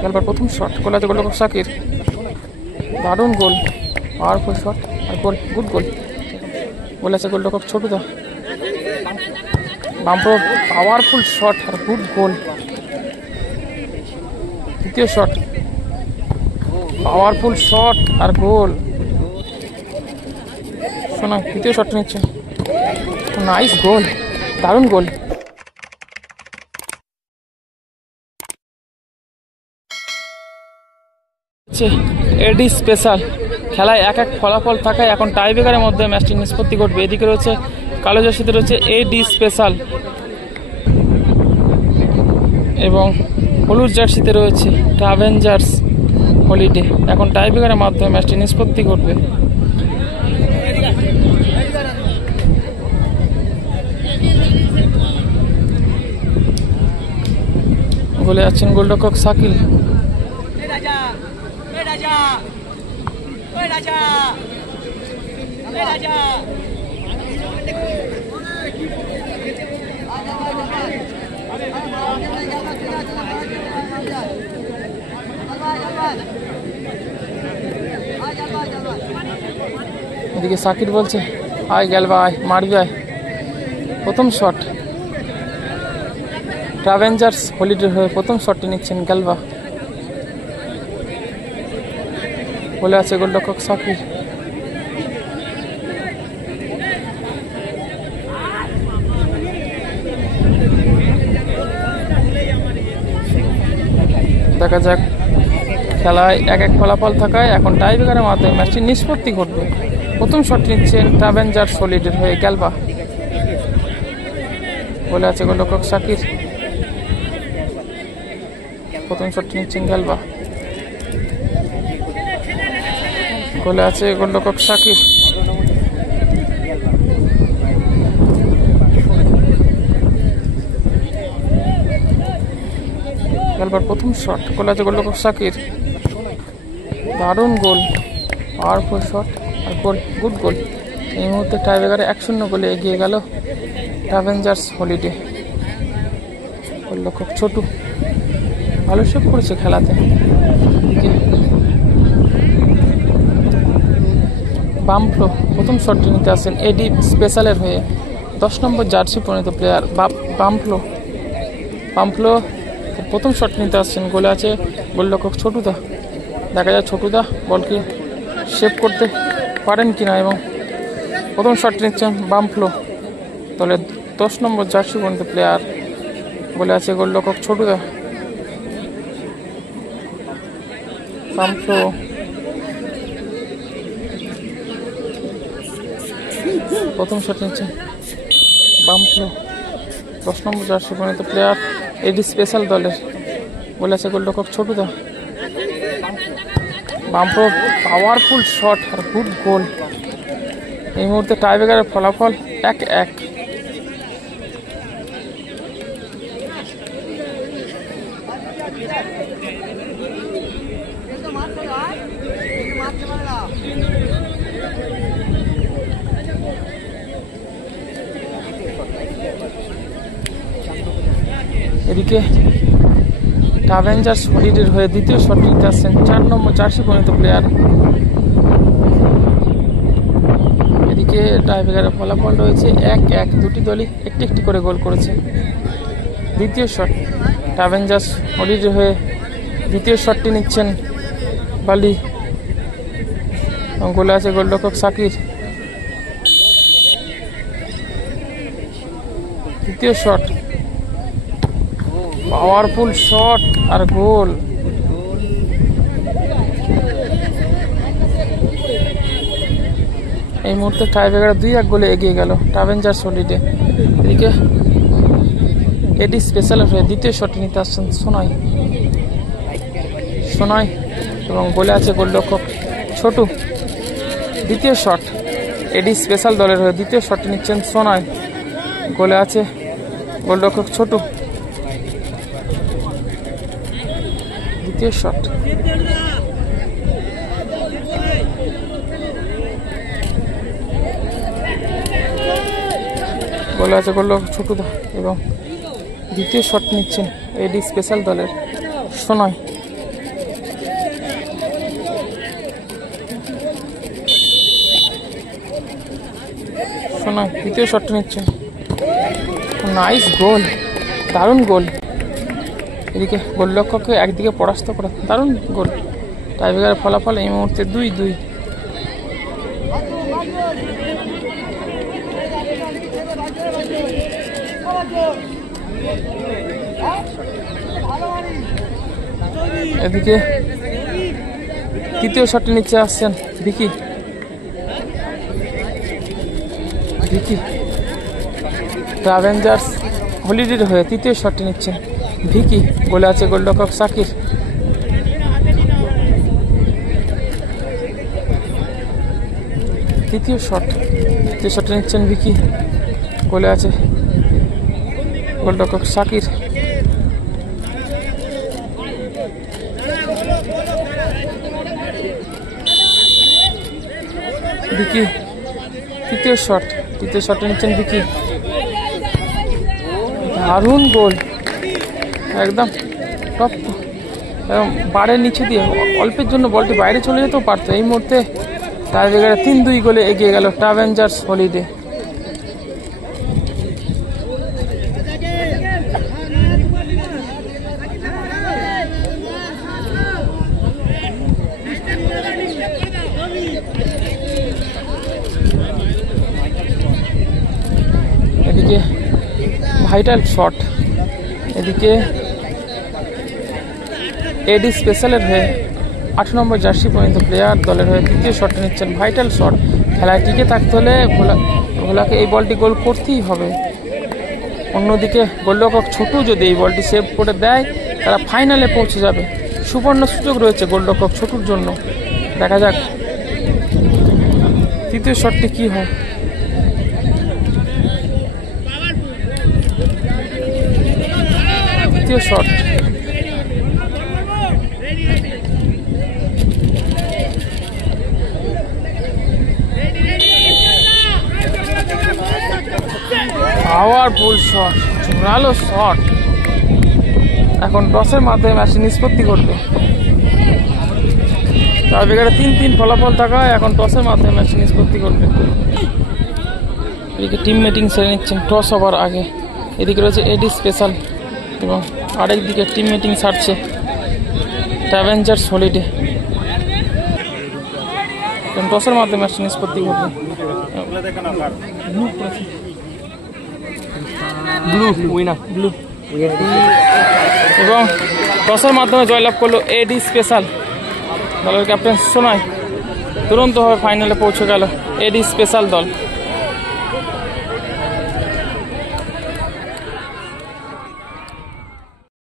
খেলবার প্রথম শট, গোল আছে গোলরক্ষক সাকির, দারুণ গোল, পাওয়ারফুল শট আর গোল, গুড গোল। গোল আছে গোলরক্ষক ছোটুদা, বাম্পো পাওয়ারফুল শট আর গুড গোল। দ্বিতীয় শট, পাওয়ারফুল শট আর গোল। শোনা দ্বিতীয় শট নিচ্ছে, নাইস গোল, দারুণ গোল। এডি স্পেশাল খেলায় এক এক ফলাফল থাকায় এখন টাইব্রেকারের মধ্যে ম্যাচটি নিষ্পত্তি ঘটবে। এদিকে রয়েছে কালো জার্সিতে রয়েছে এডি স্পেশাল এবং হলুদ জার্সিতে রয়েছে ট্রাভেঞ্জার্স হলিডে। এখন টাইব্রেকারের মাধ্যমে ম্যাচটি নিষ্পত্তি ঘটবে। গোলে আছেন গোলরক্ষক শাকিল, এদিকে সাকির বলছে আয় গেলবা, আয় মারবি, আয়। প্রথম শট, ট্রাভেঞ্জার্স হলিডে হয়ে প্রথম শটটি নিচ্ছেন গেলবা। বলে আছে গোলরক্ষক সাকির, দেখা যাক। খেলায় এক এক ফলাফল থাকায় এখন টাইব্রেকারের মাধ্যমে ম্যাচটি নিষ্পত্তি ঘটবে। প্রথম শট নিচ্ছেন ট্রাভেঞ্জার্স হলিডে হয়ে গেলবা। বলে আছে গোলরক্ষক সাকির, প্রথম শটটি নিচ্ছেন গেলবা। গোলে আছে গোলরক্ষক সাকির, গেলবার প্রথম শট, গোলে আছে গোলরক্ষক সাকির, দারুণ গোল, পাওয়ারফুল শট আর গোল, গুড গোল। এই মুহূর্তে টাইব্রেকারে 1-0 গোলে এগিয়ে গেল ট্রাভেঞ্জার্স হলিডে। গোলরক্ষক ছোটু ভালো সেভ করেছে খেলাতে। বামফ্লো প্রথম শটটি নিতে আসেন এডি স্পেশালের হয়ে 10 নম্বর জার্সি পরিণত প্লেয়ার বামফ্লো প্রথম শট নিতে আসছেন। গোলে আছে গোলরক্ষক ছোটুদা, দেখা যায় ছোটুদা বলকে সেভ করতে পারেন কিনা এবং প্রথম শট নিচ্ছেন বামফ্লো, দলে 10 নম্বর জার্সি পরিণত প্লেয়ার। বলে আছে গোলরক্ষক ছোটুদা, বামফ্লো প্রথম শট নিচ্ছেন বামফ্লো, 10 নম্বর জার্সি পরিণত প্লেয়ার এডি স্পেশাল দলের। বলে আছে গোলরক্ষক ছোটুদা, বামফ্লো পাওয়ারফুল শট আর গুড গোল। এই মুহূর্তে টাইব্রেকারের ফলাফল 1-1। এদিকে ট্রাভেঞ্জার্স হলিডের হয়ে দ্বিতীয় শট নিতে আসছেন 4 নম্বর জার্সি পরিণত প্লেয়ার। এদিকে টাইব্রেকারের ফলাফল রয়েছে 1-1, দুটি দলই একটি একটি করে গোল করেছে। দ্বিতীয় শট, ট্রাভেঞ্জার্স হলিডে হয়ে দ্বিতীয় শটটি নিচ্ছেন বালি এবং গোলে আছে গোলরক্ষক সাকির। তৃতীয় শট, পাওয়ারফুল শট আর গোল। এই মুহূর্তে টাইব্রেকারে 2-1 গোলে এগিয়ে গেল ট্রাভেঞ্জার্স হলিডে। এদিকে এডি স্পেশাল হয়ে দ্বিতীয় শট নিতে আসছেন সোনাই এবং গোলে আছে গোলরক্ষক ছোটু। দ্বিতীয় শট, এডি স্পেশাল দলের হয়ে দ্বিতীয় শটটি নিচ্ছেন সোনাই, গোলে আছে গোলরক্ষক ছোটু। দ্বিতীয় শট, গোলে আছে গোলরক্ষক ছোটুদা এবং দ্বিতীয় শট নিচ্ছেন এডি স্পেশাল দলের সোনাই। সোনাই তৃতীয় শটটি নিচ্ছেন। নাইস গোল, দারুণ গোল। এদিকে গোলরক্ষককে একদিকে পরাস্ত করা, দারুণ গোল। টাইব্রেকারের ফলাফল এই মুহূর্তে 2-2। এদিকে তৃতীয় শটটি নিচে আসছেন ভিকি। অ্যাভেঞ্জার্স হলিডের হয়ে তৃতীয় শটটি নিচ্ছেন ভিকি। গোলে আছে গোলরক্ষক সাকির। তৃতীয় শটটি নিচ্ছেন ভিকি। গোলে আছে গোলরক্ষক সাকির। ভিকি তৃতীয় শটটি নিচ্ছেন ভিকি। দারুণ গোল, একদম টপ, এবং বারের নিচে দিয়ে অল্পের জন্য বলটি বাইরে চলে যেতেও পারতো। এই মুহূর্তে টাইব্রেকারে 3-2 গোলে এগিয়ে গেল অ্যাভেঞ্জার্স হলিডে। এদিকে ভাইটাল শট, এদিকে এডি স্পেশালের হয়ে 8 নম্বর জার্সি পর্যন্ত প্লেয়ার দলের হয়ে তৃতীয় শটটি নিচ্ছেন। ভাইটাল শট, খেলায় টিকে থাকতে হলে ভোলাকে এই বলটি গোল করতেই হবে। অন্যদিকে গোলরক্ষক ছোটু যদি এই বলটি সেভ করে দেয় তারা ফাইনালে পৌঁছে যাবে। সুবর্ণ সুযোগ রয়েছে গোলরক্ষক ছোটুর জন্য। দেখা যাক তৃতীয় শটটি কি হয়। তৃতীয় শট, পাওয়ারফুল শট, জোরালো শট। এখন টসের মাধ্যমে ম্যাচটি নিষ্পত্তি করবে। টাইব্রেকারে 3-3 ফলাফল থাকায় এখন টসের মাধ্যমে ম্যাচটি নিষ্পত্তি করবে। এদিকে টিম মিটিং সেরে নিচ্ছেন টস হবার আগে। এদিকে রয়েছে এডি স্পেশাল এবং আরেক দিকে টিম মিটিং সারছে অ্যাভেঞ্জার্স হলিডে। টসের মাধ্যমে ম্যাচটি নিষ্পত্তি করবে। ব্লু এবং টসের মাধ্যমে জয়লাভ করলো এডি স্পেশাল। দলের ক্যাপ্টেন সোনাই তুরন্তভাবে ফাইনালে পৌঁছে গেল এডি স্পেশাল দল।